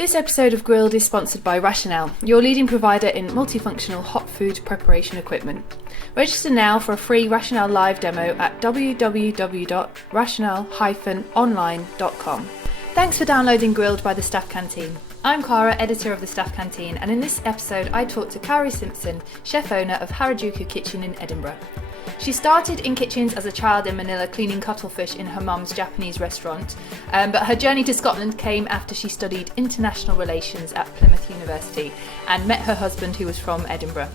This episode of Grilled is sponsored by Rationale, your leading provider in multifunctional hot food preparation equipment. Register now for a free Rationale live demo at www.rationale-online.com. Thanks for downloading Grilled by the Staff Canteen. I'm Clara, editor of the Staff Canteen, and in this episode I talked to Kaori Simpson, chef owner of Harajuku Kitchen in Edinburgh. She started in kitchens as a child in Manila cleaning cuttlefish in her mum's Japanese restaurant, but her journey to Scotland came after she studied international relations at Plymouth University and met her husband who was from Edinburgh.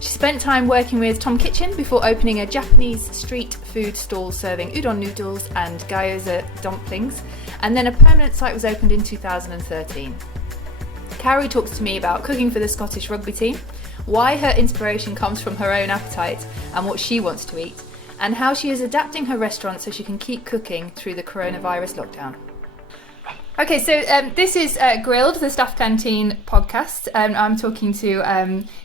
She spent time working with Tom Kitchin before opening a Japanese street food stall serving udon noodles and gyoza dumplings, and then a permanent site was opened in 2013. Kaori talks to me about cooking for the Scottish Rugby team, why her inspiration comes from her own appetite and what she wants to eat, and how she is adapting her restaurant so she can keep cooking through the coronavirus lockdown. Okay, so this is Grilled, the Staff Canteen podcast. I'm talking to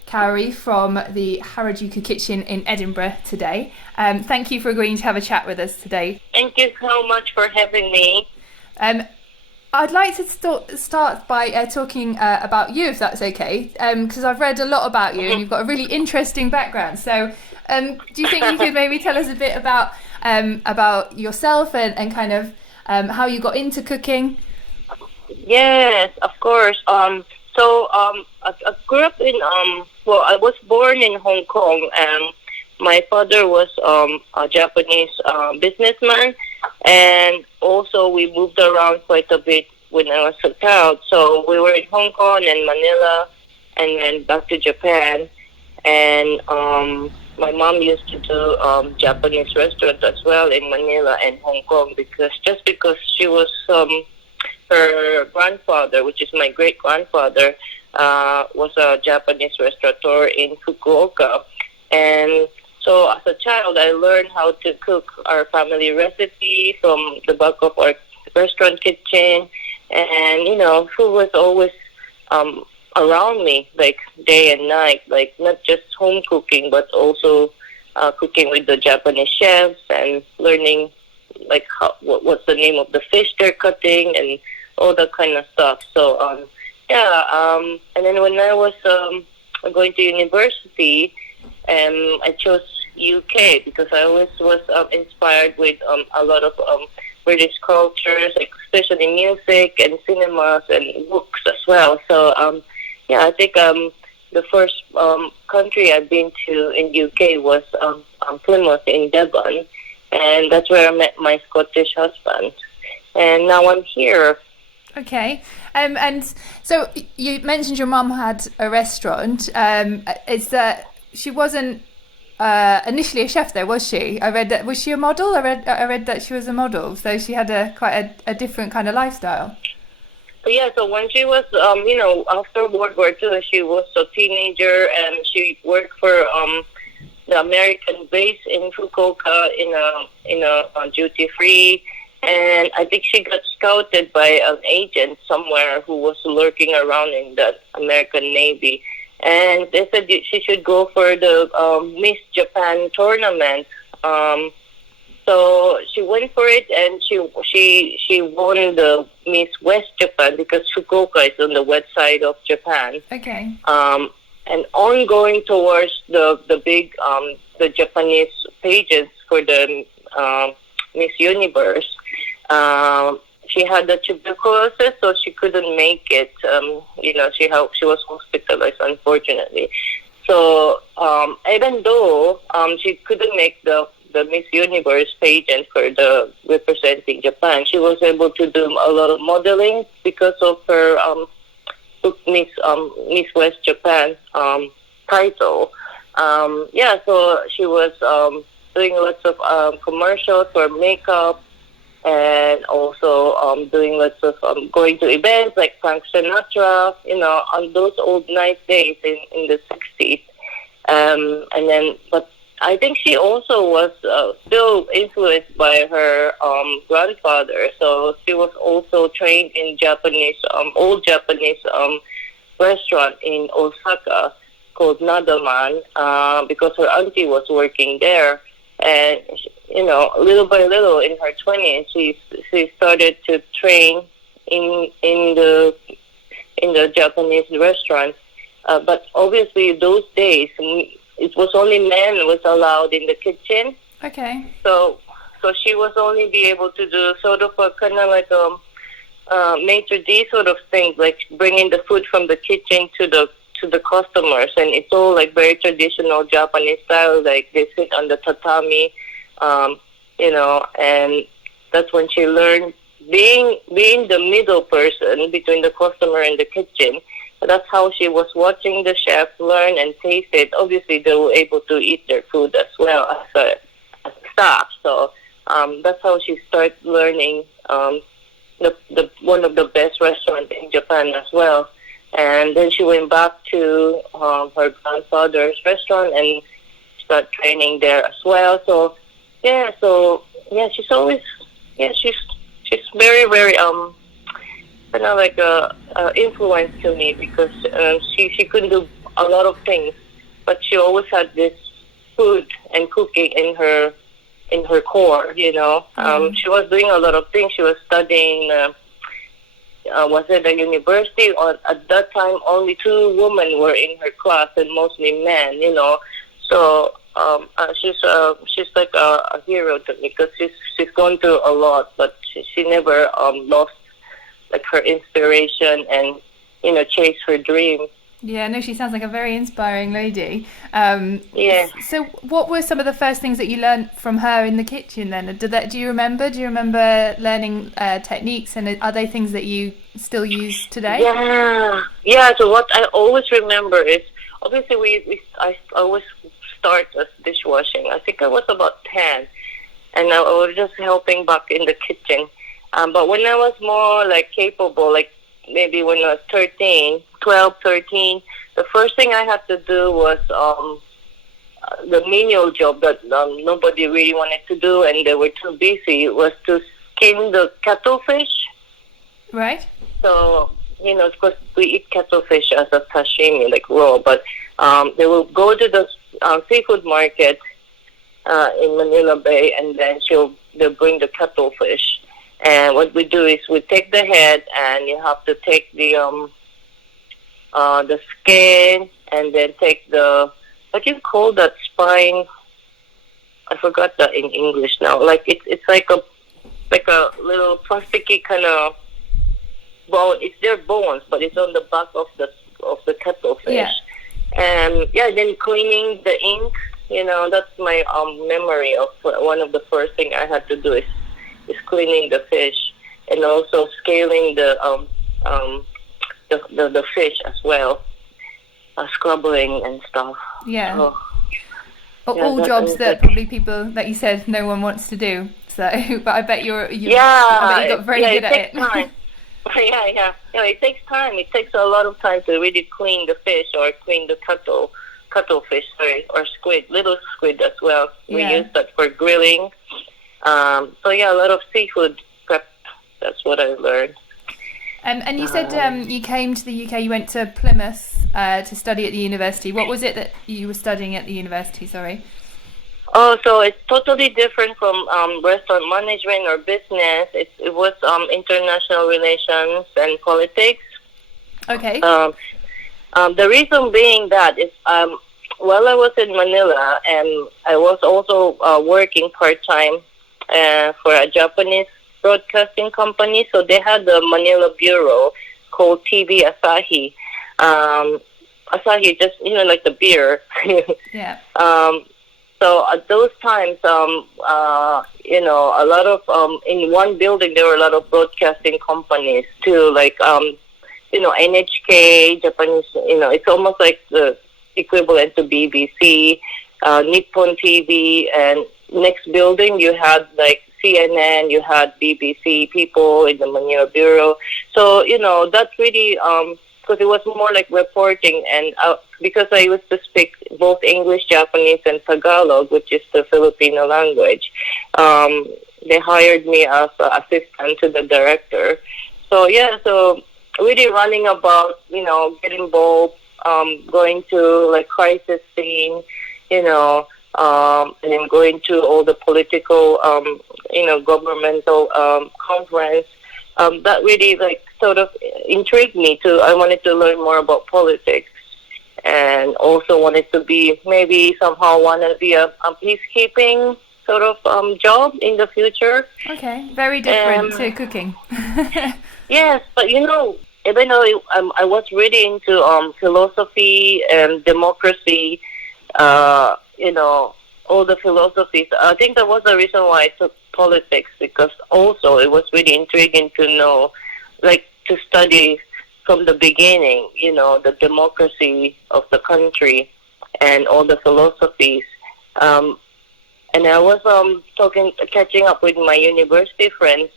Kaori from the Harajuku Kitchen in Edinburgh today. Thank you for agreeing to have a chat with us today. Thank you so much for having me. I'd like to start by talking about you, if that's okay, because I've read a lot about you and you've got a really interesting background. So do you think you could maybe tell us a bit about yourself and kind of how you got into cooking? Yes, of course. I grew up in, I was born in Hong Kong, and my father was a Japanese businessman, and also we moved around quite a bit when I was a child. So we were in Hong Kong and Manila, and then back to Japan. And my mom used to do Japanese restaurants as well in Manila and Hong Kong because she was her grandfather, which is my great-grandfather, was a Japanese restaurateur in Fukuoka. And so as a child, I learned how to cook our family recipe from the back of our restaurant kitchen. And, food was always around me, like day and night, like not just home cooking, but also cooking with the Japanese chefs and learning like what's the name of the fish they're cutting and all that kind of stuff. So, and then when I was going to university, I chose UK because I always was inspired with a lot of British cultures, like especially music and cinemas and books as well. So, I think the first country I've been to in UK was Plymouth in Devon, and that's where I met my Scottish husband. And now I'm here. Okay, and so you mentioned your mum had a restaurant. Is that she wasn't initially a chef, though, was she? I read that. Was she a model? I read that she was a model, so she had quite a different kind of lifestyle. Yeah, so when she was, after World War II, she was a teenager, and she worked for the American base in Fukuoka in a duty free. And I think she got scouted by an agent somewhere who was lurking around in the American Navy. And they said she should go for the Miss Japan tournament. So she went for it, and she won the Miss West Japan because Fukuoka is on the west side of Japan. Okay. And ongoing towards the big the Japanese pageants for the Miss Universe. She had the tuberculosis, so she couldn't make it. She was hospitalized, unfortunately. So even though she couldn't make the Miss Universe pageant for the representing Japan, she was able to do a lot of modeling because of her Miss West Japan title. So she was doing lots of commercials for makeup, and also doing lots of going to events like Frank Sinatra, on those old nice days in the 60s. But I think she also was still influenced by her grandfather. So she was also trained in Japanese, old Japanese restaurant in Osaka called Nadaman, because her auntie was working there. And, little by little in her 20s, she started to train in the Japanese restaurant. But obviously, those days it was only men was allowed in the kitchen. Okay. So she was only be able to do sort of a kind of like a maitre d' sort of thing, like bringing the food from the kitchen to the customers, and it's all like very traditional Japanese style. Like they sit on the tatami, and that's when she learned being the middle person between the customer and the kitchen. That's how she was watching the chef learn and taste it. Obviously, they were able to eat their food as well as staff. So that's how she started learning the one of the best restaurants in Japan as well. And then she went back to her grandfather's restaurant and started training there as well. So she's always she's very very kind of like a influence to me, because she couldn't do a lot of things, but she always had this food and cooking in her core. She was doing a lot of things. She was studying. Was at a university. At that time, only 2 women were in her class, and mostly men. So she's like a hero to me, because she's gone through a lot, but she never lost like her inspiration and chase her dream. Yeah, no, she sounds like a very inspiring lady. Yeah. So what were some of the first things that you learned from her in the kitchen then? Do you remember learning techniques, and are they things that you still use today? Yeah. So what I always remember is, obviously I always start as dishwashing. I think I was about 10, and I was just helping back in the kitchen. But when I was more like capable, like maybe when I was 12, 13, the first thing I had to do was the menial job that nobody really wanted to do, and they were too busy, was to skin the cuttlefish. Right. So, of course, we eat cuttlefish as a sashimi, like raw, but they will go to the seafood market in Manila Bay, and then they'll bring the cuttlefish. And what we do is we take the head, and you have to take the skin, and then take what do you call that spine? I forgot that in English now. Like it's like a little plasticky kind of bone. It's their bones, but it's on the back of the cuttlefish. Yeah. And then cleaning the ink. That's my memory of one of the first thing I had to do is cleaning the fish, and also scaling the fish as well, scrubbing and stuff. Yeah. All jobs that probably people, like you said, no one wants to do. So, but I bet you got very good at it. Time. Yeah. It takes time. It takes a lot of time to really clean the fish, or clean the cuttlefish, or squid, little squid as well. We use that for grilling. A lot of seafood prep. That's what I learned. And you said you came to the UK. You went to Plymouth to study at the university. What was it that you were studying at the university? Sorry. Oh, so it's totally different from restaurant management or business. It was international relations and politics. Okay. The reason being that is while I was in Manila, and I was also working part-time for a Japanese broadcasting company. So they had the Manila bureau called TV Asahi. Asahi, just, like the beer. Yeah. So at those times, a lot of, in one building, there were a lot of broadcasting companies too, like, NHK, Japanese, it's almost like the equivalent to BBC, Nippon TV, and next building you had like CNN, you had BBC people in the Manila bureau. So, that's really, because it was more like reporting, and because I used to speak both English, Japanese, and Tagalog, which is the Filipino language, they hired me as an assistant to the director. So, so really running about, getting involved, going to like crisis scene, and then going to all the political, governmental conference. that really sort of intrigued me too. I wanted to learn more about politics, and also wanted to be maybe somehow want to be a peacekeeping sort of job in the future. Okay, very different to cooking. Yes, but even though I was really into philosophy and democracy, all the philosophies. I think that was the reason why I took politics, because also it was really intriguing to know, to study from the beginning, the democracy of the country and all the philosophies. And I was catching up with my university friends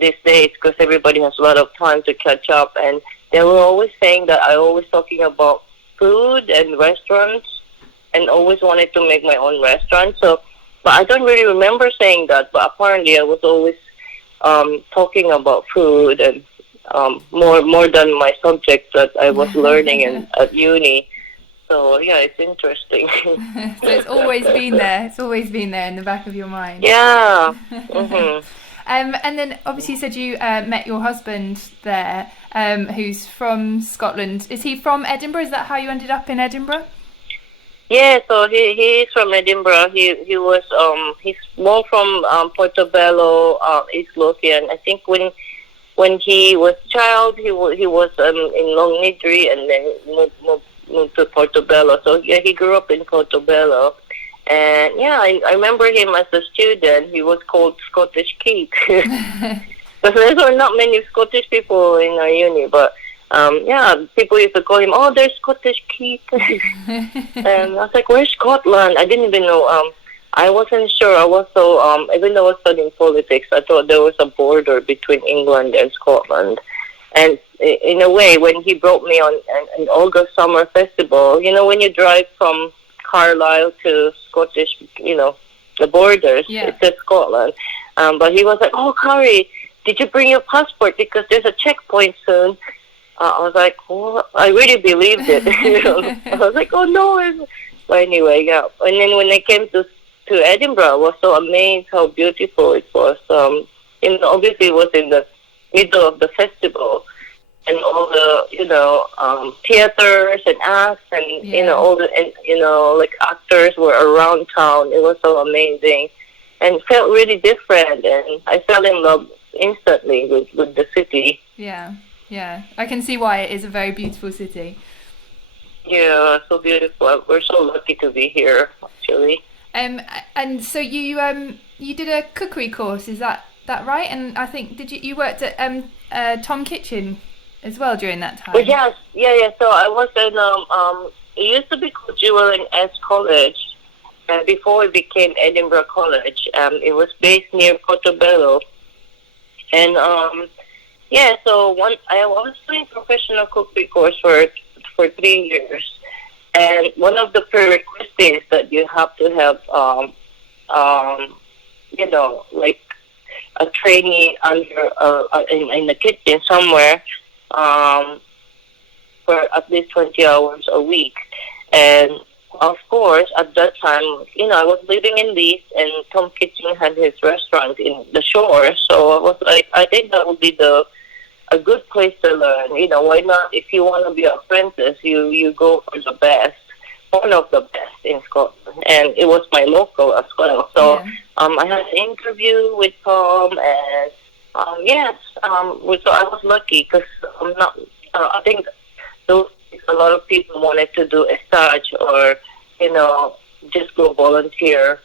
these days, because everybody has a lot of time to catch up, and they were always saying that I always talking about food and restaurants, and always wanted to make my own restaurant. So, but I don't really remember saying that. But apparently, I was always talking about food and more than my subject that I was learning at uni. So yeah, it's interesting. So it's always been there. It's always been there in the back of your mind. Yeah. Mm-hmm. And then obviously you said you met your husband there, who's from Scotland. Is he from Edinburgh? Is that how you ended up in Edinburgh? Yeah, so he is from Edinburgh. He was he's more from Portobello, East Lothian. I think when he was a child, he was in Longniddry, and then moved to Portobello. So yeah, he grew up in Portobello. And yeah, I remember him as a student. He was called Scottish Keith. Because there were not many Scottish people in our uni, but people used to call him, "Oh, there's Scottish Keith." And I was like, "Where's Scotland?" I didn't even know. I wasn't sure. I was so even though I was studying politics, I thought there was a border between England and Scotland. And in a way, when he brought me on an August summer festival, when you drive from Carlisle to Scottish, the borders, it says Scotland. But he was like, "Oh, Kaori, did you bring your passport? Because there's a checkpoint soon." I was like, "Oh," I really believed it. I was like, "Oh no!" But anyway, yeah. And then when I came to Edinburgh, I was so amazed how beautiful it was. Obviously it was in the middle of the festival, and all the theaters and acts, and all the actors were around town. It was so amazing, and felt really different. And I fell in love instantly with the city. Yeah, I can see why it is a very beautiful city. Yeah, so beautiful. We're so lucky to be here, actually. And so you did a cookery course, is that right? And I think you worked at Tom Kitchin as well during that time? Well, yes, yeah. So I was in it used to be called Jewel and S College, before it became Edinburgh College. It was based near Portobello, and so I was doing professional cookery course for 3 years, and one of the prerequisites is that you have to have a trainee under in the kitchen somewhere for at least 20 hours a week. And of course, at that time, I was living in Leeds, and Tom Kitchin had his restaurant in the shore. So I was like, I think that would be a good place to learn. Why not? If you want to be an apprentice, you go for the best, one of the best in Scotland, and it was my local as well. So I had an interview with Tom, and so I was lucky, because I think a lot of people wanted to do a stage or just go volunteer,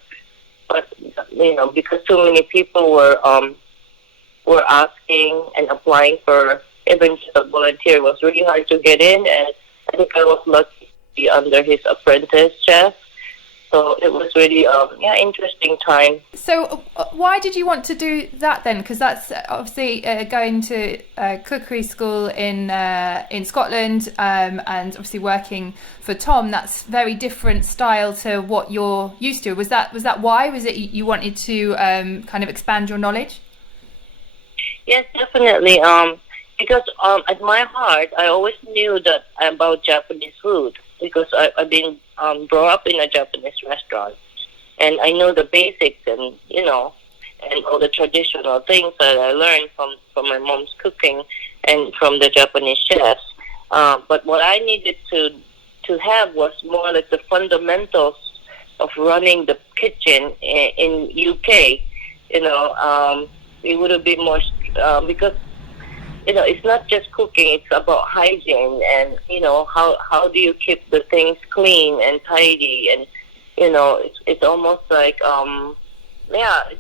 but because too many people were asking and applying for even just a volunteer, it was really hard to get in, and I think I was lucky to be under his apprentice chef. So it was really interesting time. So why did you want to do that then? Because that's obviously going to cookery school in Scotland, and obviously working for Tom. That's very different style to what you're used to. Was that why? Was it you wanted to kind of expand your knowledge? Yes, definitely. Because at my heart, I always knew that about Japanese food, because I've been brought up in a Japanese restaurant, and I know the basics, and and all the traditional things that I learned from my mom's cooking and from the Japanese chefs. But what I needed to have was more like the fundamentals of running the kitchen in UK. It would have been more because it's not just cooking; it's about hygiene and how do you keep the things clean and tidy, and it's almost like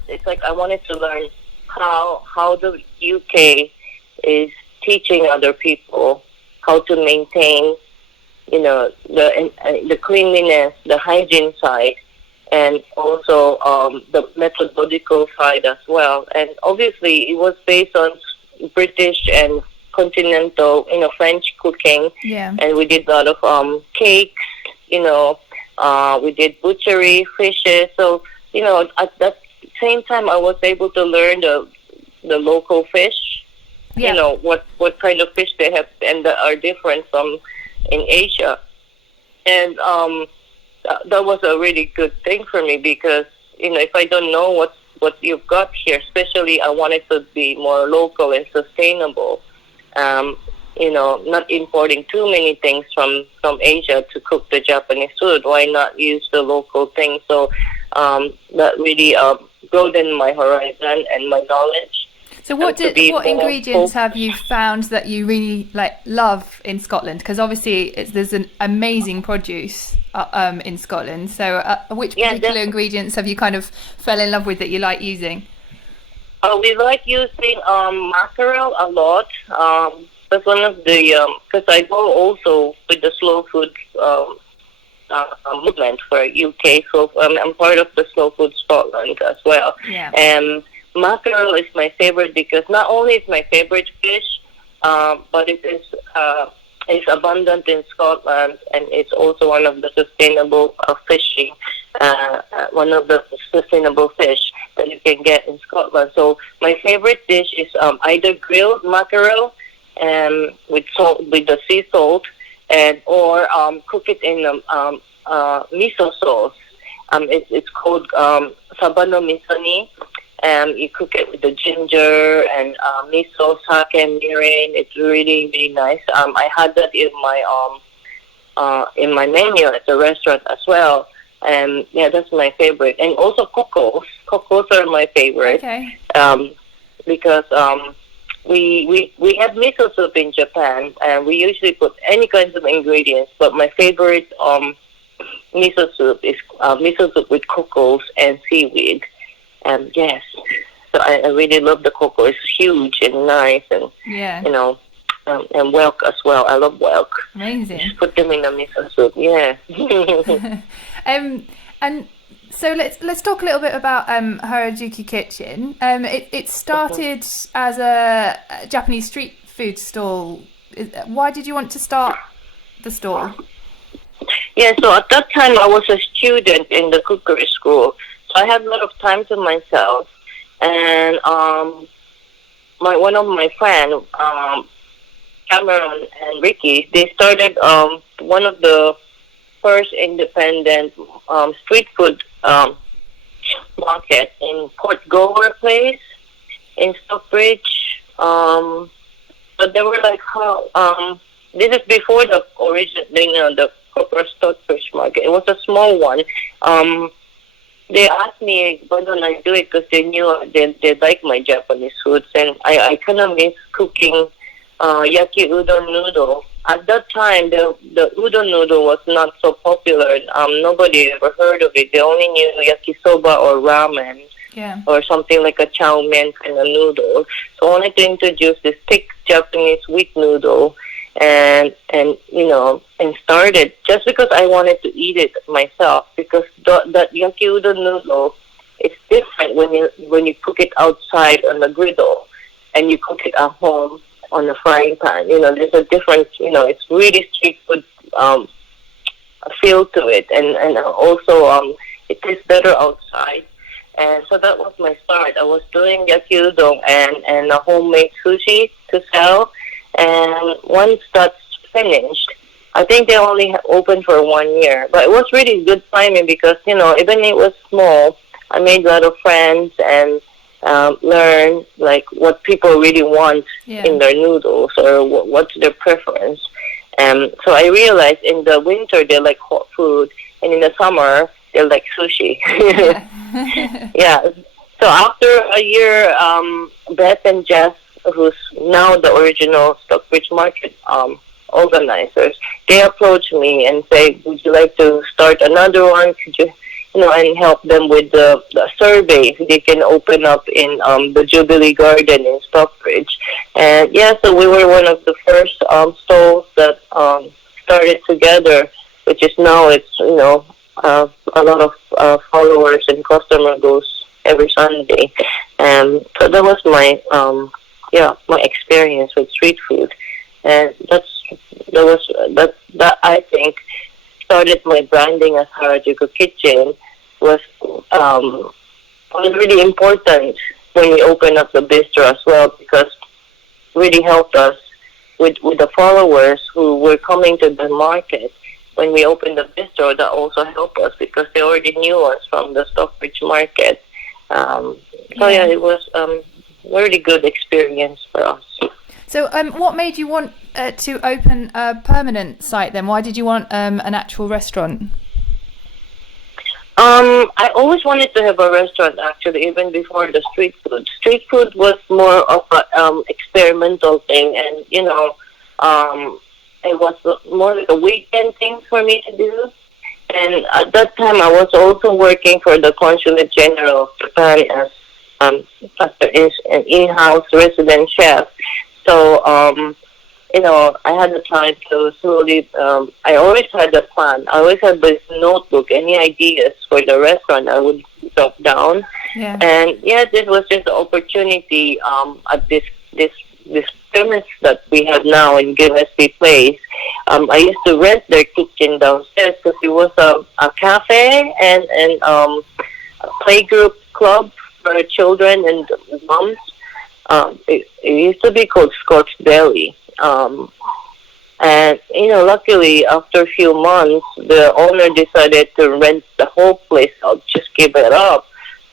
it's like I wanted to learn how the UK is teaching other people how to maintain the cleanliness, the hygiene side, and also the methodological side as well. And obviously, it was based on British and continental, French cooking. Yeah. And we did a lot of cakes. We did butchery, fishes. So at that same time, I was able to learn the local fish. Yeah. What kind of fish they have and that are different from in Asia. And that was a really good thing for me because, if I don't know what you've got here, especially I wanted to be more local and sustainable, not importing too many things from Asia to cook the Japanese food. Why not use the local thing? So that really broadened my horizon and my knowledge. So what ingredients have you found that you really love in Scotland? Because obviously there's an amazing produce in Scotland. So which particular ingredients have you kind of fell in love with that you like using? We like using mackerel a lot. That's one of the because I go also with the slow food movement for UK. So I'm part of the Slow Food Scotland as well. Yeah. And mackerel is my favorite because not only is my favorite fish, but it is it's abundant in Scotland, and it's also one of the sustainable fishing, one of the sustainable fish that you can get in Scotland. So my favorite dish is either grilled mackerel with salt, with the sea salt, or cook it in miso sauce. It's called sabano misoni. You cook it with the ginger and miso, sake, and mirin. It's really, really nice. I had that in my menu at the restaurant as well. And that's my favorite. And also cockles. Cockles are my favorite. Okay. Because we have miso soup in Japan, and we usually put any kinds of ingredients. But my favorite miso soup is miso soup with cockles and seaweed. Yes, so I really love the cocoa. It's huge and nice, and and whelk as well. I love whelk. Amazing. Just put them in the miso soup. Yeah. And so let's talk a little bit about Harajuku Kitchen. It started as a Japanese street food stall. Why did you want to start the stall? Yeah, so at that time I was a student in the cookery school. So I had a lot of time to myself, and one of my friends, Cameron and Ricky, they started one of the first independent street food market in Port Gower Place in Stockbridge. But they were like, this is before the original, the proper Stockbridge market. It was a small one. They asked me why don't I do it because they knew they like my Japanese foods, and I kind of miss cooking yaki udon noodle. At that time, the udon noodle was not so popular. Nobody ever heard of it. They only knew yakisoba or ramen, or something like a chow mein kind of noodle. So I wanted to introduce this thick Japanese wheat noodle, and started just because I wanted to eat it myself, because that yaki udon noodle, it's different when you cook it outside on the griddle and you cook it at home on a frying pan. There's a difference. It's really street food feel to it, and also it tastes better outside. And so that was my start. I was doing yaki udon and a homemade sushi to sell. And once that's finished, I think they only opened for 1 year. But it was really good timing because, even it was small, I made a lot of friends, and learn like what people really want in their noodles or what's their preference. So I realized in the winter they like hot food, and in the summer they like sushi. Yeah. So after a year, Beth and Jeff, who's now the original Stockbridge Market organizers, they approached me and say, "Would you like to start another one? Could you?" And help them with the survey they can open up in the Jubilee Garden in Stockbridge. And so we were one of the first stalls that started together, which is now it's a lot of followers and customer goes every Sunday. So that was my my experience with street food, and that I think started my branding as Harajuku Kitchen. Was really important when we opened up the bistro as well, because it really helped us with the followers who were coming to the market. When we opened the bistro, that also helped us because they already knew us from the Stockbridge Market. It was a really good experience for us. So what made you want to open a permanent site then? Why did you want an actual restaurant? I always wanted to have a restaurant, actually, even before the street food. Street food was more of an experimental thing, and, it was more like a weekend thing for me to do. And at that time, I was also working for the Consulate General of Japan as an in-house resident chef. So, I had the time to slowly, I always had a plan. I always had this notebook, any ideas for the restaurant, I would jot down. Yeah. And this was just an opportunity at this premise that we have now in Gillespie Place. I used to rent their kitchen downstairs because it was a cafe and a playgroup club for children and moms. It used to be called Scott's Deli. And luckily after a few months the owner decided to rent the whole place out, just give it up.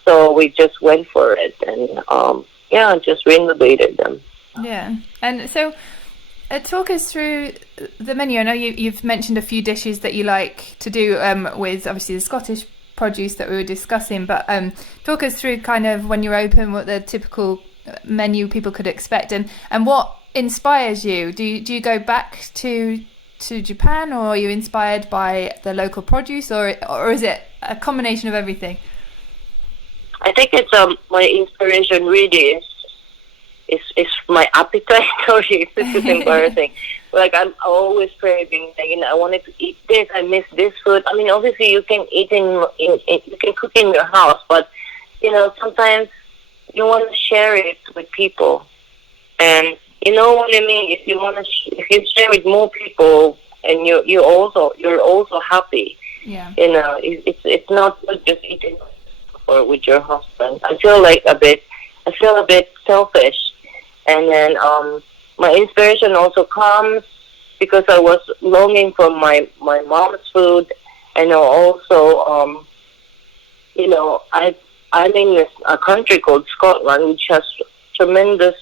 So we just went for it and just renovated them. Yeah. And so talk us through the menu. I know you've mentioned a few dishes that you like to do with obviously the Scottish produce that we were discussing, but talk us through kind of when you're open what the typical menu people could expect and what inspires you. Do you go back to Japan, or are you inspired by the local produce, or is it a combination of everything? I think it's my inspiration really is my appetite. Sorry, it's embarrassing. Like I'm always craving. I wanted to eat this. I miss this food. I mean, obviously you can eat you can cook in your house, but sometimes you want to share it with people, and you know what I mean. If you if you share with more people, and you're also happy. Yeah. It's not good just eating or with your husband. I feel a bit selfish, and then my inspiration also comes because I was longing for my mom's food, and also I'm in a country called Scotland, which has tremendous,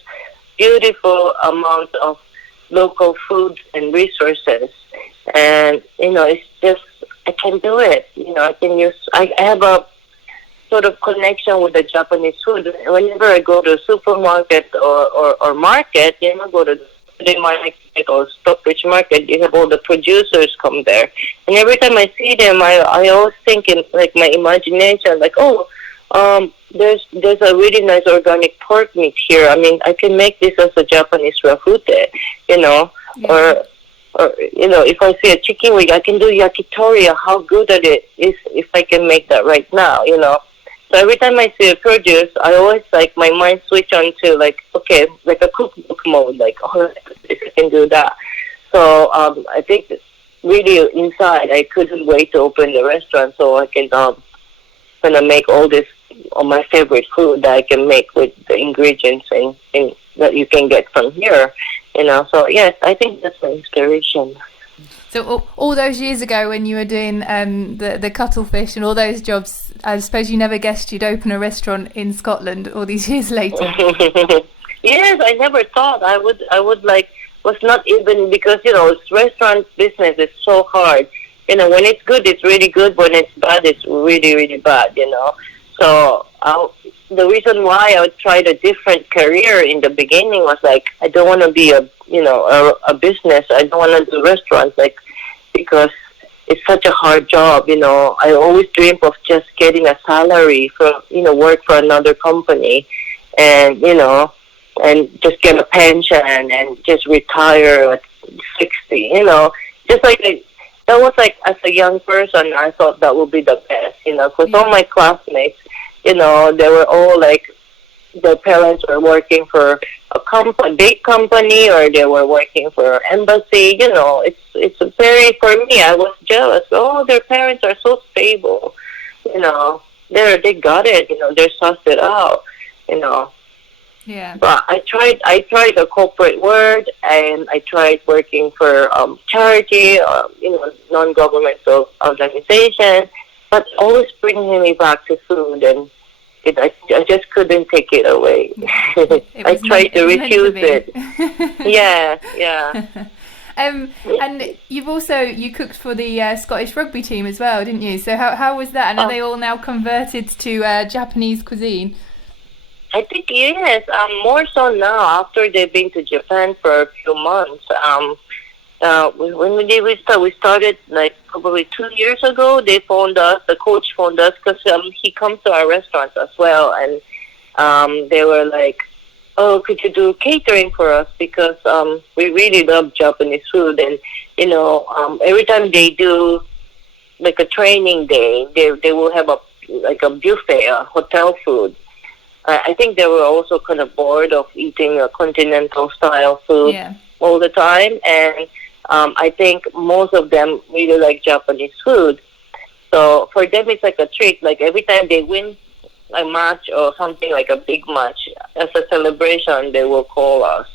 beautiful amount of local food and resources, and it's just I can do it. I have a sort of connection with the Japanese food. Whenever I go to a supermarket or market, go to the market or Stockbridge Market, you have all the producers come there, and every time I see them, I always think in like my imagination, like, there's a really nice organic pork meat here. I mean, I can make this as a Japanese rafute, Yeah. or if I see a chicken wing, I can do yakitori. How good at it is if I can make that right now, So every time I see a produce, I always my mind switch on to okay, like a cookbook mode, if I can do that. So I think really inside, I couldn't wait to open the restaurant so I can gonna make all my favorite food that I can make with the ingredients and that you can get from here. So yes, I think that's my inspiration. So all those years ago when you were doing the cuttlefish and all those jobs, I suppose you never guessed you'd open a restaurant in Scotland all these years later. Yes, I never thought I would like, was not even, because, restaurant business is so hard. When it's good, it's really good. When it's bad, it's really, really bad, So the reason why I tried a different career in the beginning was like, I don't want to be a business. I don't want to do restaurants, like, because it's such a hard job. I always dream of just getting a salary for, work for another company, and and just get a pension and just retire at 60. Just like that was like, as a young person, I thought that would be the best. Because all my classmates, they were all like, their parents were working for a big company, or they were working for embassy. It's very, for me, I was jealous. Oh, their parents are so stable. They got it. They sussed it out. Yeah. But I tried the corporate world, and I tried working for charity, non-governmental organization, but always bringing me back to food, and I just couldn't take it away. I tried to refuse it. Yeah. And you cooked for the Scottish Rugby team as well, didn't you? So how was that? And are they all now converted to Japanese cuisine? I think yes, more so now after they've been to Japan for a few months. When we started like probably 2 years ago, they phoned us. The coach phoned us because he comes to our restaurants as well, and they were like, "Oh, could you do catering for us? Because we really love Japanese food, and every time they do like a training day, they will have a buffet, hotel food." I think they were also kind of bored of eating a continental style food all the time, and I think most of them really like Japanese food. So for them, it's like a treat. Like every time they win a match or something, like a big match, as a celebration, they will call us.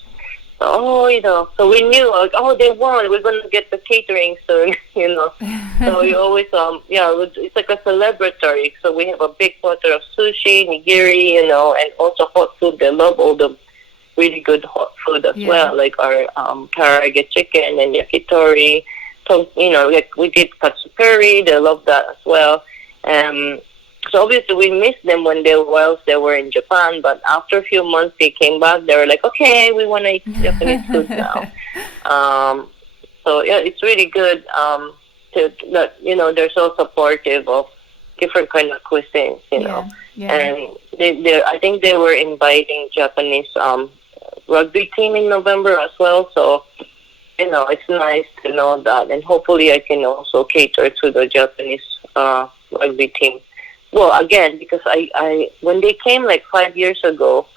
So, so we knew, like, they won. We're going to get the catering soon, So we always, it's like a celebratory. So we have a big platter of sushi, nigiri, and also hot food. They love all the really good hot food as well, like our Kaori chicken and yakitori. So, like we did katsu curry. They love that as well. So obviously we missed them whilst they were in Japan, but after a few months they came back. They were like, okay, we want to eat Japanese food now. So yeah, it's really good that they're so supportive of different kind of cuisines, and I think they were inviting Japanese rugby team in November as well. So it's nice to know that, and hopefully I can also cater to the Japanese rugby team. Well, again, because I when they came like 5 years ago,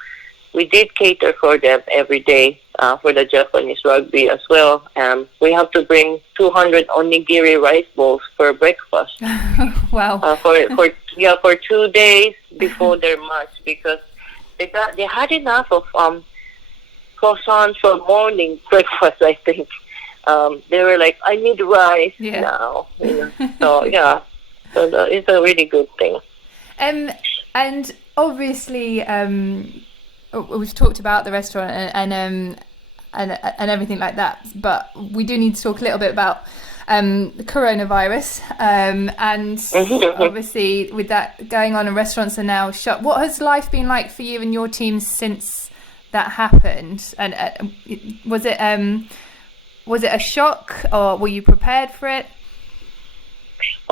we did cater for them every day for the Japanese rugby as well. We have to bring 200 onigiri rice bowls for breakfast. Wow. For 2 days before their match, because they had enough of croissants for morning breakfast. I think they were like, I need rice now. So yeah. So it's a really good thing. And obviously, we've talked about the restaurant and everything like that, but we do need to talk a little bit about the coronavirus. And obviously, with that going on, and restaurants are now shut. What has life been like for you and your team since that happened? And was it a shock, or were you prepared for it?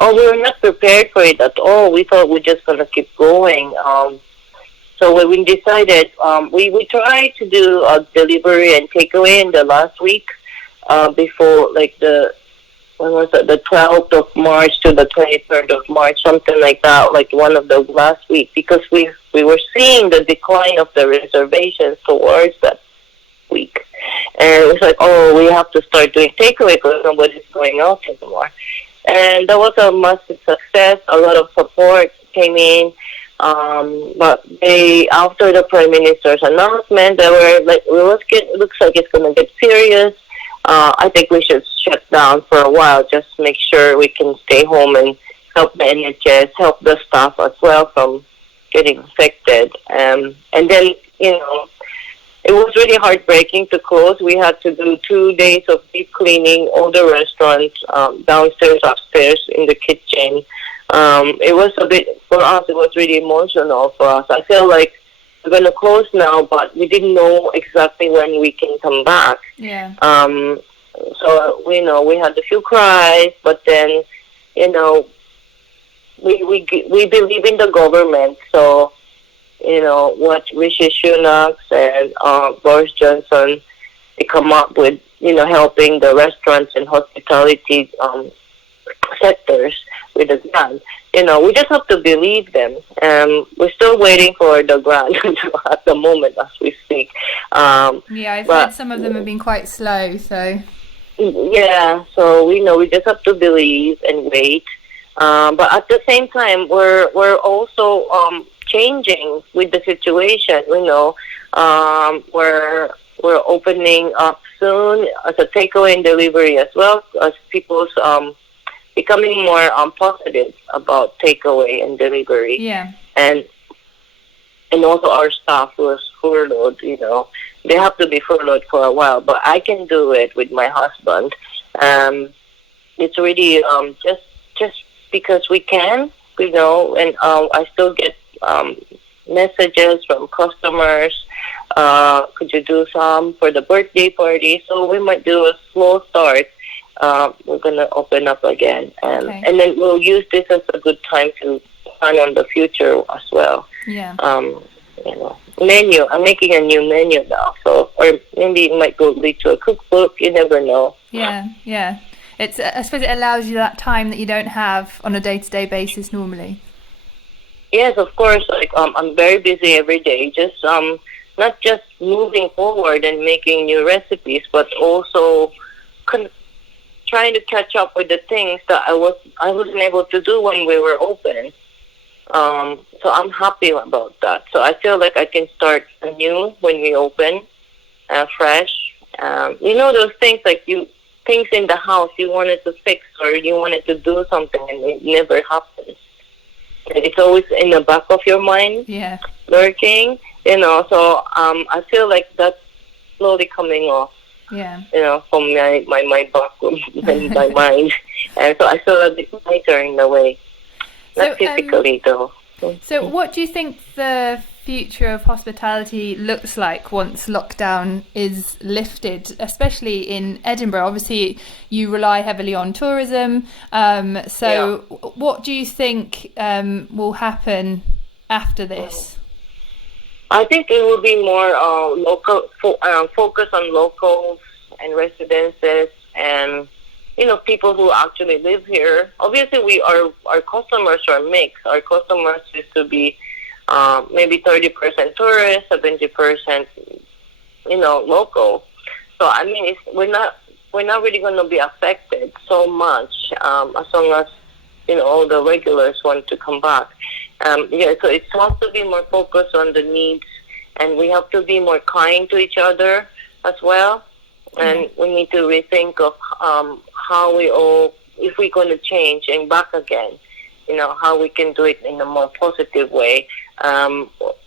Oh, we were not prepared for it at all. We thought we're just going to keep going. So when we decided, we tried to do a delivery and takeaway in the last week before, like the 12th of March to the 23rd of March, something like that, like one of the last week, because we were seeing the decline of the reservations towards that week. And it was like, we have to start doing takeaway because nobody's going out anymore. And that was a massive success. A lot of support came in. But after the Prime Minister's announcement, they were like, it looks like it's going to get serious. I think we should shut down for a while, just make sure we can stay home and help the NHS, help the staff as well from getting affected. And then, it was really heartbreaking to close. We had to do 2 days of deep cleaning all the restaurants, downstairs, upstairs, in the kitchen. It was a bit, for us, it was really emotional for us. I feel like we're going to close now, but we didn't know exactly when we can come back. Yeah. So, we had a few cries, but then, we believe in the government, so, what Rishi Sunak and Boris Johnson, they come up with, helping the restaurants and hospitality sectors with a grant. We just have to believe them. We're still waiting for the grant at the moment as we speak. I've heard some of them have been quite slow, so... Yeah, so we just have to believe and wait. But at the same time, we're also changing with the situation. We're opening up soon as a takeaway and delivery as well, as people's becoming more positive about takeaway and delivery. Yeah. And also our staff was furloughed, they have to be furloughed for a while, but I can do it with my husband. It's really just because we can, and I still get messages from customers, could you do some for the birthday party? So we might do a slow start. We're going to open up again. Okay. And then we'll use this as a good time to plan on the future as well. Yeah. Menu. I'm making a new menu now. So, or maybe it might go lead to a cookbook. You never know. Yeah. It's, I suppose it allows you that time that you don't have on a day-to-day basis normally. Yes, of course. Like I'm very busy every day. Just not just moving forward and making new recipes, but also trying to catch up with the things that I wasn't able to do when we were open. So I'm happy about that. So I feel like I can start anew when we open, fresh. Those things like things in the house you wanted to fix or you wanted to do something and it never happens. It's always in the back of your mind, lurking. So I feel like that's slowly coming off. Yeah. From my back and my mind, and so I feel a bit lighter in a way. Not physically, though. So, what do you think the future of hospitality looks like once lockdown is lifted, especially in Edinburgh? Obviously, you rely heavily on tourism. What do you think will happen after this? I think it will be more local, focus on locals and residences and people who actually live here. Obviously, our customers are mixed. Our customers used to be maybe 30% tourists, 70% local. So I mean, we're not really going to be affected so much as long as all the regulars want to come back. So it has to be more focused on the needs, and we have to be more kind to each other as well. And we need to rethink of how we all, if we're going to change and back again, how we can do it in a more positive way.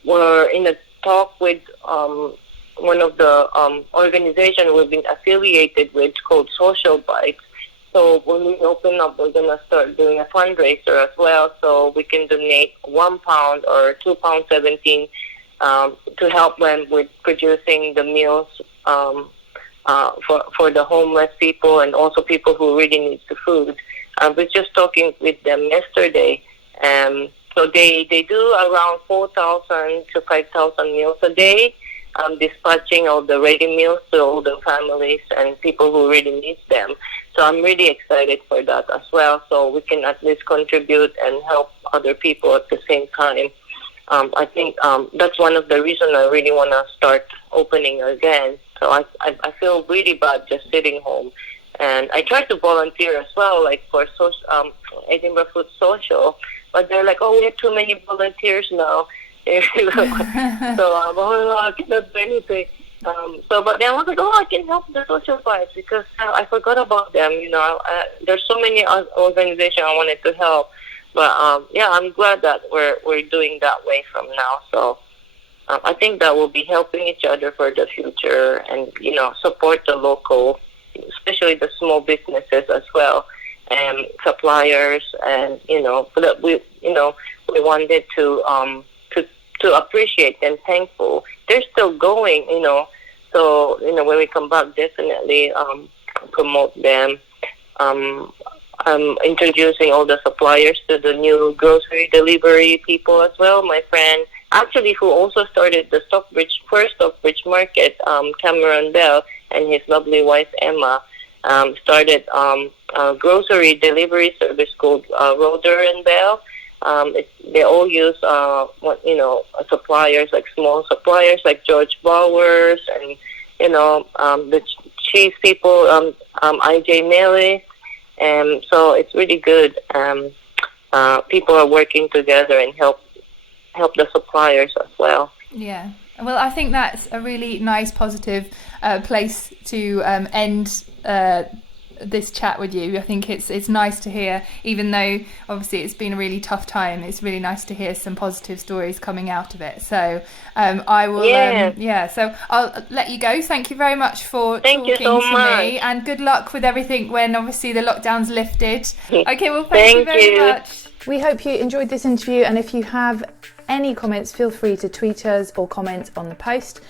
We're in a talk with one of the organizations we've been affiliated with called Social Bites. So when we open up, we're going to start doing a fundraiser as well, so we can donate £1 or £2.17 to help them with producing the meals for the homeless people and also people who really need the food. We're just talking with them yesterday. So they do around 4,000 to 5,000 meals a day, dispatching all the ready meals to all the families and people who really need them. So I'm really excited for that as well, so we can at least contribute and help other people at the same time. I think that's one of the reasons I really want to start opening again. So I feel really bad just sitting home. And I tried to volunteer as well, like for Edinburgh Food Social, but they're like, we have too many volunteers now. So I cannot do anything. But then I was like, oh, I can help the social vibes because I forgot about them. There's so many organizations I wanted to help. But I'm glad that we're doing that way from now. So I think that we'll be helping each other for the future, and support the local, especially the small businesses as well, and suppliers, and so that we wanted to appreciate them, thankful. They're still going, So when we come back, definitely promote them. I'm introducing all the suppliers to the new grocery delivery people as well. My friend, actually, who also started the first Stockbridge Market, Cameron Bell, and his lovely wife Emma, started a grocery delivery service called Roder and Bell. They all use suppliers, like small suppliers like George Bowers, and the cheese people, IJ Nelly. So it's really good. People are working together and help the suppliers as well. Yeah. Well, I think that's a really nice, positive place to end this chat with you. I think it's nice to hear, even though obviously it's been a really tough time, it's really nice to hear some positive stories coming out of it. So I will so I'll let you go. Thank you very much for talking to me, and good luck with everything when obviously the lockdown's lifted. Okay, well thank you very much. We hope you enjoyed this interview, and if you have any comments, feel free to tweet us or comment on the post.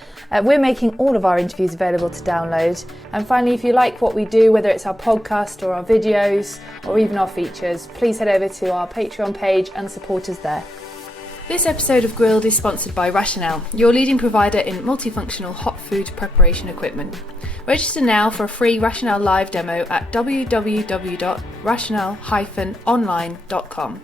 We're making all of our interviews available to download. And finally, if you like what we do, whether it's our podcast or our videos or even our features, please head over to our Patreon page and support us there. This episode of Grilled is sponsored by Rationale, your leading provider in multifunctional hot food preparation equipment. Register now for a free Rationale live demo at www.rationale-online.com.